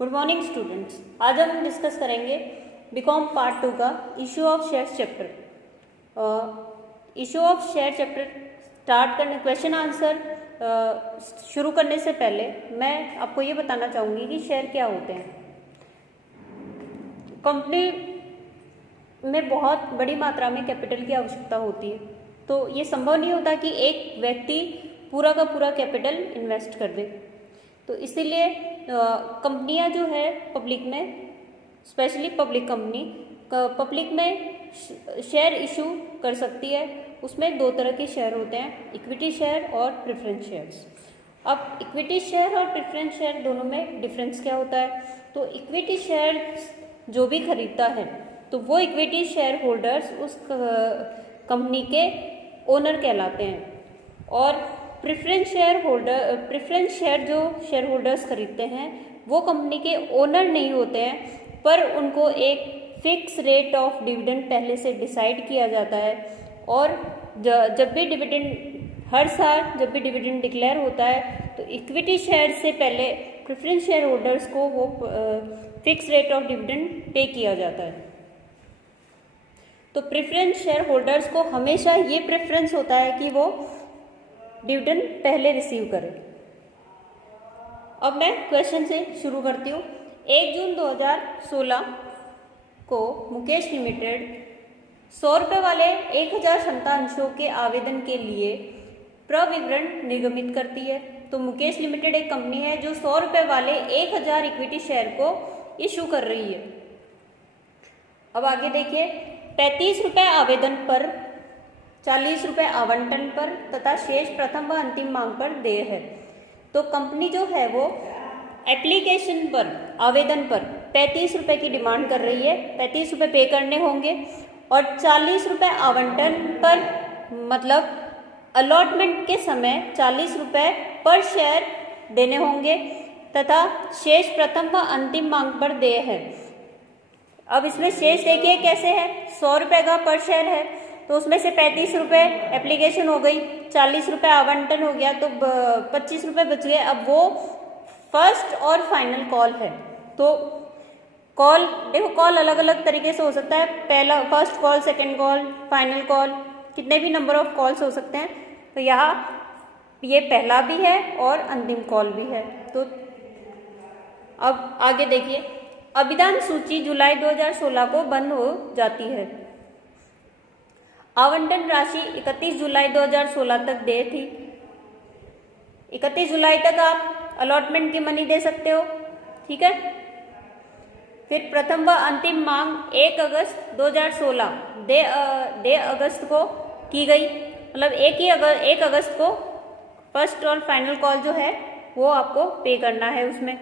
Good morning students. आज हम discuss करेंगे बीकॉम पार्ट 2 का issue of share chapter. Issue of share chapter start करने क्वेश्चन आंसर शुरू करने से पहले मैं आपको ये बताना चाहूँगी कि शेयर क्या होते हैं। कंपनी में बहुत बड़ी मात्रा में कैपिटल की आवश्यकता होती है, तो ये संभव नहीं होता कि एक व्यक्ति पूरा का पूरा कैपिटल इन्वेस्ट कर दे। तो इसीलिए कंपनियां जो है पब्लिक में, स्पेशली पब्लिक कंपनी पब्लिक में शेयर इशू कर सकती है। उसमें दो तरह के शेयर होते हैं, इक्विटी शेयर और प्रेफरेंस शेयर्स। अब इक्विटी शेयर और प्रेफरेंस शेयर दोनों में डिफरेंस क्या होता है? तो इक्विटी शेयर जो भी खरीदता है तो वो इक्विटी शेयर होल्डर्स उस कंपनी के ओनर कहलाते हैं, और प्रेफरेंस शेयर जो शेयर होल्डर्स खरीदते हैं वो कंपनी के ओनर नहीं होते हैं, पर उनको एक फिक्स रेट ऑफ डिविडेंड पहले से डिसाइड किया जाता है। और जब भी डिविडेंड हर साल जब भी डिविडेंड डिक्लेयर होता है तो इक्विटी शेयर से पहले प्रेफरेंस शेयर होल्डर्स को वो fix rate of dividend pay किया जाता है। तो प्रेफरेंस शेयर होल्डर्स को हमेशा ये प्रेफरेंस होता है कि वो डिविडेंड पहले रिसीव करें। अब मैं क्वेश्चन से शुरू करती हूँ। 1 जून 2016 को मुकेश लिमिटेड 100 रुपये वाले 1000 क्षमता अंशों के आवेदन के लिए प्रविवरण निर्गमित करती है। तो मुकेश लिमिटेड एक कंपनी है जो 100 रुपये वाले 1000 इक्विटी शेयर को इशू कर रही है। अब आगे देखिए, 35 रुपये आवेदन पर, 40 रुपये आवंटन पर तथा शेष प्रथम व अंतिम मांग पर देय है। तो कंपनी जो है वो एप्लीकेशन पर, आवेदन पर 35 रुपये की डिमांड कर रही है, 35 रुपये पे करने होंगे, और 40 रुपये आवंटन पर, मतलब अलॉटमेंट के समय 40 रुपये पर शेयर देने होंगे, तथा शेष प्रथम व अंतिम मांग पर देय है। अब इसमें शेष देखिए कैसे है, 100 रुपये का पर शेयर है, तो उसमें से 35 रुपये एप्लीकेशन हो गई, 40 रुपये आवंटन हो गया, तो 25 रुपये बच गए। अब वो फर्स्ट और फाइनल कॉल है। तो कॉल देखो, कॉल अलग अलग तरीके से हो सकता है, पहला first call, second call, final call, कितने भी नंबर ऑफ कॉल्स हो सकते हैं। तो यहाँ ये पहला भी है और अंतिम कॉल भी है। तो अब आगे देखिए, अभिदान सूची जुलाई 2016 को बंद हो जाती है। आवंटन राशि 31 जुलाई 2016 तक देय थी। 31 जुलाई तक आप अलॉटमेंट की मनी दे सकते हो, ठीक है। फिर प्रथम व अंतिम मांग 1 अगस्त 2016 दे अगस्त को की गई, मतलब 1 अगस्त को फर्स्ट और फाइनल कॉल जो है वो आपको पे करना है। उसमें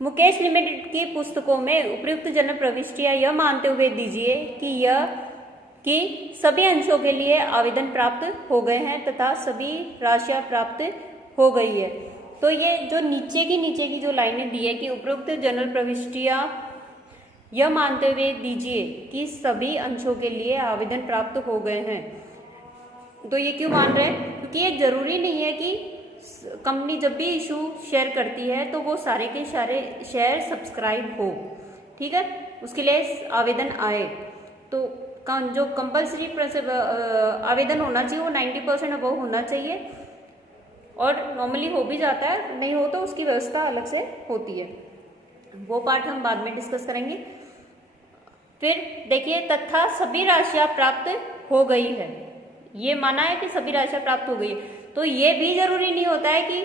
मुकेश लिमिटेड की पुस्तकों में उपयुक्त जनरल प्रविष्टियां यह मानते हुए दीजिए कि सभी अंशों के लिए आवेदन प्राप्त हो गए हैं तथा सभी राशियां प्राप्त हो गई है। तो ये जो नीचे की जो लाइनें दी है कि उपयुक्त जनरल प्रविष्टियां यह मानते हुए दीजिए कि सभी अंशों के लिए आवेदन प्राप्त हो गए हैं, तो ये क्यों मान रहे हैं? क्योंकि ये जरूरी नहीं है कि कंपनी जब भी इशू शेयर करती है तो वो सारे के सारे शेयर सब्सक्राइब हो, ठीक है, उसके लिए आवेदन आए। तो जो कंपल्सरी आवेदन होना चाहिए वो 90% अबव होना चाहिए, और नॉर्मली हो भी जाता है, नहीं हो तो उसकी व्यवस्था अलग से होती है। वो पार्ट हम बाद में डिस्कस करेंगे। फिर देखिए, तथा सभी राशियां प्राप्त हो गई है, ये माना है कि सभी राशियां प्राप्त हो गई है। तो ये भी जरूरी नहीं होता है कि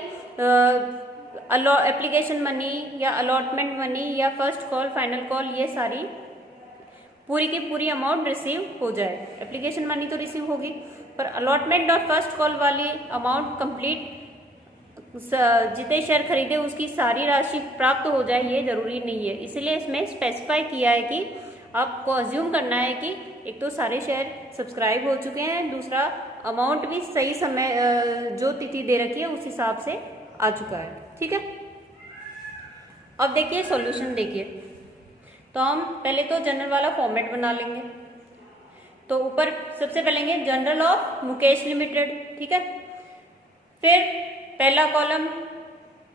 एप्लीकेशन मनी या अलॉटमेंट मनी या फर्स्ट कॉल, फाइनल कॉल, ये सारी पूरी की पूरी अमाउंट रिसीव हो जाए। एप्लीकेशन मनी तो रिसीव होगी, पर अलॉटमेंट और फर्स्ट कॉल वाली अमाउंट कंप्लीट, जितने शेयर खरीदे उसकी सारी राशि प्राप्त हो जाए, ये जरूरी नहीं है। इसलिए इसमें स्पेसिफाई किया है कि आपको अज्यूम करना है कि एक तो सारे शेयर सब्सक्राइब हो चुके हैं, दूसरा अमाउंट भी सही समय जो तिथि दे रखी है उस हिसाब से आ चुका है, ठीक है। अब देखिए सॉल्यूशन देखिए, तो हम पहले तो जनरल वाला फॉर्मेट बना लेंगे। तो ऊपर सबसे पहले जनरल ऑफ मुकेश लिमिटेड, ठीक है। फिर पहला कॉलम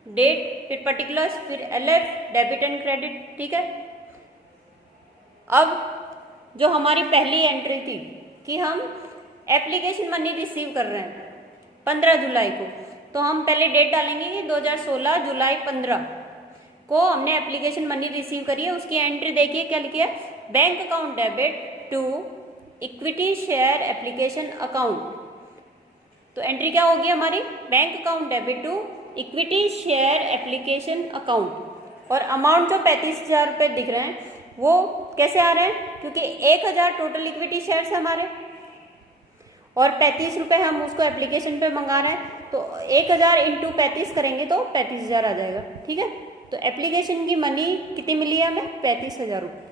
डेट, फिर पर्टिकुलर्स, फिर LF, डेबिट एंड क्रेडिट। ठीक है, अब जो हमारी पहली एंट्री थी कि हम एप्लीकेशन मनी रिसीव कर रहे हैं 15 जुलाई को, तो हम पहले डेट डालेंगे कि 2016 जुलाई 15 को हमने एप्लीकेशन मनी रिसीव करी है। उसकी एंट्री देखिए क्या लिखी है, bank account debit to equity share application account. तो एंट्री क्या होगी हमारी, bank account debit to equity share application account. और अमाउंट जो 35,000 रुपये दिख रहे हैं वो कैसे आ रहे हैं, क्योंकि 1,000 टोटल इक्विटी शेयर्स हमारे और 35 रुपये हम उसको एप्लीकेशन पे मंगा रहे हैं, तो 1,000 इंटू 35 करेंगे तो 35,000 आ जाएगा। ठीक है, तो एप्लीकेशन की मनी कितनी मिली है हमें, 35,000 रुपये।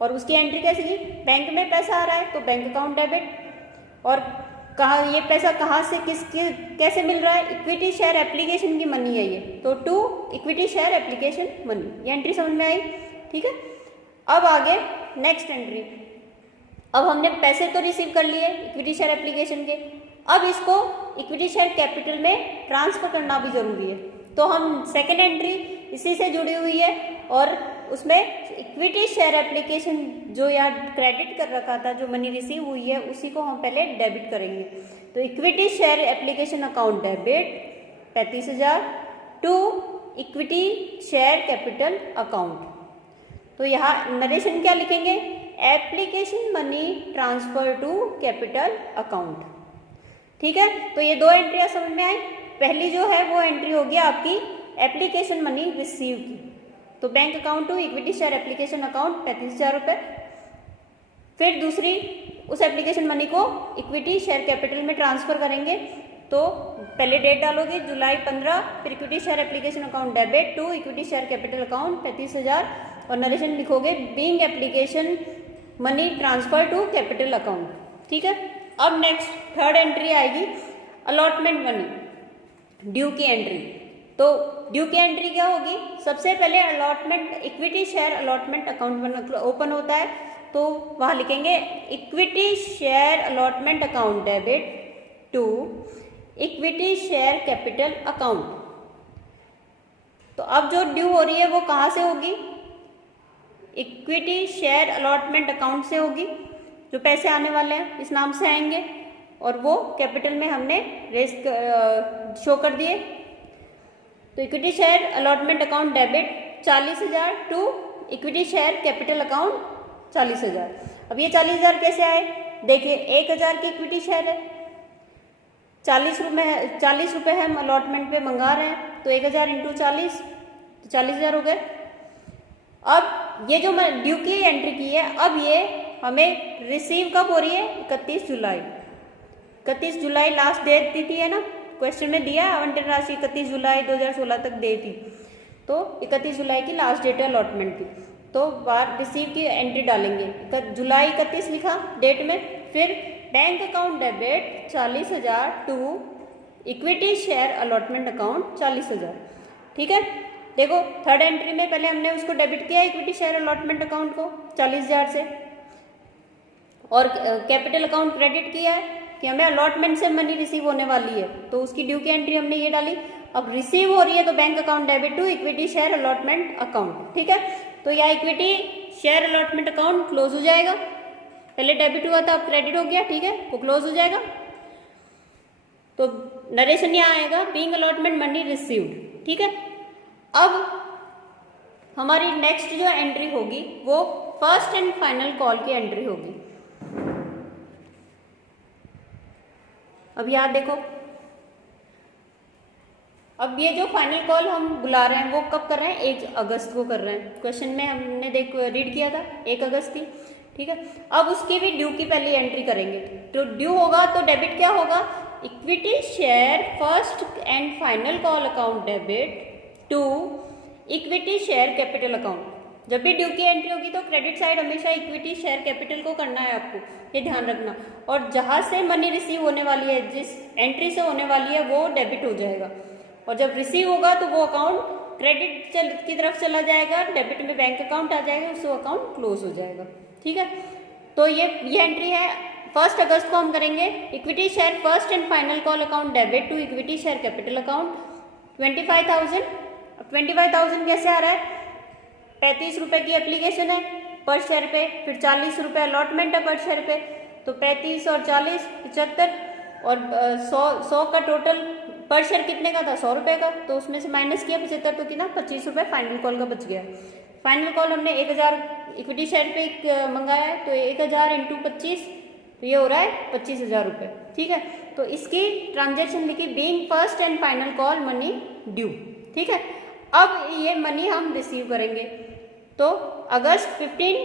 और उसकी एंट्री कैसे की, बैंक में पैसा आ रहा है तो बैंक अकाउंट डेबिट, और कहाँ ये पैसा कहाँ से कैसे मिल रहा है, इक्विटी शेयर एप्लीकेशन की मनी है ये, तो to equity share application money. ये एंट्री समझ में आई। ठीक है, अब आगे नेक्स्ट एंट्री, अब हमने पैसे तो रिसीव कर लिए इक्विटी शेयर एप्लीकेशन के, अब इसको इक्विटी शेयर कैपिटल में ट्रांसफर करना भी जरूरी है। तो हम सेकेंड एंट्री इसी से जुड़ी हुई है और उसमें इक्विटी शेयर एप्लीकेशन जो यार क्रेडिट कर रखा था, जो मनी रिसीव हुई है, उसी को हम पहले डेबिट करेंगे। तो equity share application account debit 35,000 to equity share capital account. तो यहाँ नरेशन क्या लिखेंगे, application money transfer to capital account. ठीक है, तो ये दो एंट्रियां समझ में आई। पहली जो है वो एंट्री होगी आपकी एप्लीकेशन मनी रिसीव की, तो bank account to equity share application account 35,000 रुपये। फिर दूसरी, उस एप्लीकेशन मनी को इक्विटी शेयर कैपिटल में ट्रांसफर करेंगे, तो पहले डेट डालोगे जुलाई 15, फिर equity share application account debit to equity share capital account 35,000 और नरेशन लिखोगे being application money transfer to capital account. ठीक है, अब नेक्स्ट थर्ड एंट्री आएगी अलॉटमेंट मनी, ड्यू की एंट्री। तो ड्यू की एंट्री क्या होगी, सबसे पहले allotment equity share allotment account open होता है, तो वहाँ लिखेंगे equity share allotment account debit to equity share capital account. तो अब जो ड्यू हो रही है वो कहाँ से होगी, इक्विटी शेयर अलॉटमेंट अकाउंट से होगी। जो पैसे आने वाले हैं इस नाम से आएंगे और वो कैपिटल में हमने रेस शो कर दिए। तो equity share allotment account debit 40,000 to equity share capital account 40,000। अब ये 40,000 कैसे आए, देखिए 1,000 की इक्विटी शेयर है, 40 रुपये हम अलॉटमेंट पे मंगा रहे हैं, तो 1,000 इंटू 40 तो 40,000 हो गए। अब ये जो मैं ड्यू की एंट्री की है, अब ये हमें रिसीव कब हो रही है, 31 जुलाई। 31 जुलाई लास्ट डेट दी थी है ना, क्वेश्चन में दिया आवंटन राशि 31 जुलाई 2016 तक दे थी, तो 31 जुलाई की लास्ट डेट है अलॉटमेंट की। तो बार रिसीव की एंट्री डालेंगे, जुलाई 31 लिखा डेट में, फिर bank account debit 40,000 to equity share allotment account 40,000। ठीक है, देखो थर्ड एंट्री में पहले हमने उसको डेबिट किया इक्विटी शेयर अलॉटमेंट अकाउंट को 40,000 से, और कैपिटल अकाउंट क्रेडिट किया है कि हमें अलॉटमेंट से मनी रिसीव होने वाली है, तो उसकी ड्यू की एंट्री हमने ये डाली। अब रिसीव हो रही है तो bank account debit to equity share allotment account. ठीक है, तो यह equity share allotment account close हो जाएगा, पहले डेबिट हुआ था अब क्रेडिट हो गया। ठीक है, वो क्लोज हो जाएगा। तो नरेशन यहाँ आएगा बीइंग अलॉटमेंट मनी रिसीव्ड। ठीक है, अब हमारी नेक्स्ट जो एंट्री होगी वो फर्स्ट एंड फाइनल कॉल की एंट्री होगी। अब याद देखो, अब ये जो फाइनल कॉल हम बुला रहे हैं वो कब कर रहे हैं, 1 अगस्त को कर रहे हैं। क्वेश्चन में हमने रीड किया था 1 अगस्त थी। ठीक है, अब उसकी भी ड्यू की पहली एंट्री करेंगे। तो ड्यू होगा तो डेबिट क्या होगा, equity share first and final call account debit to equity share capital account. जब भी ड्यू की एंट्री होगी तो क्रेडिट साइड हमेशा इक्विटी शेयर कैपिटल को करना है, आपको ये ध्यान रखना। और जहां से मनी रिसीव होने वाली है, जिस एंट्री से होने वाली है, वो डेबिट हो जाएगा, और जब रिसीव होगा तो वो अकाउंट क्रेडिट की तरफ चला जाएगा, डेबिट में बैंक अकाउंट आ जाएगा, उससे अकाउंट क्लोज हो जाएगा। ठीक है, तो ये एंट्री है 1 अगस्त को हम करेंगे equity share first and final call account debit to equity share capital account 25,000। अब 25,000 कैसे आ रहा है? 35 रुपये की एप्लीकेशन है पर शेयर पे, फिर 40 रुपये अलॉटमेंट है पर शेयर पे, तो 35 और 40 75, और 100 का टोटल पर शेयर कितने का था? 100 रुपये का, तो उसमें से माइनस किया 75, तो कितना? 25 रुपये फाइनल कॉल का बच गया। फाइनल कॉल हमने 1000 इक्विटी शेयर पे मंगाया है, तो 1000 इंटू 25, तो ये हो रहा है 25,000 रुपये। ठीक है, तो इसकी ट्रांजेक्शन लिखी being first and final call money due. ठीक है, अब ये मनी हम रिसीव करेंगे, तो अगस्त 15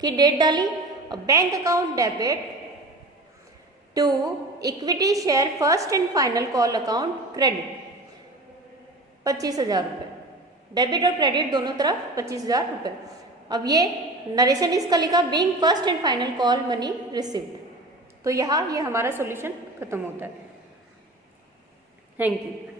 की डेट डाली, bank account debit to equity share first and final call account credit 25,000 रुपये, डेबिट और क्रेडिट दोनों तरफ 25,000 रुपये। अब ये नरेशन इसका लिखा being first and final call money received, तो यहाँ ये हमारा सॉल्यूशन खत्म होता है। Thank you.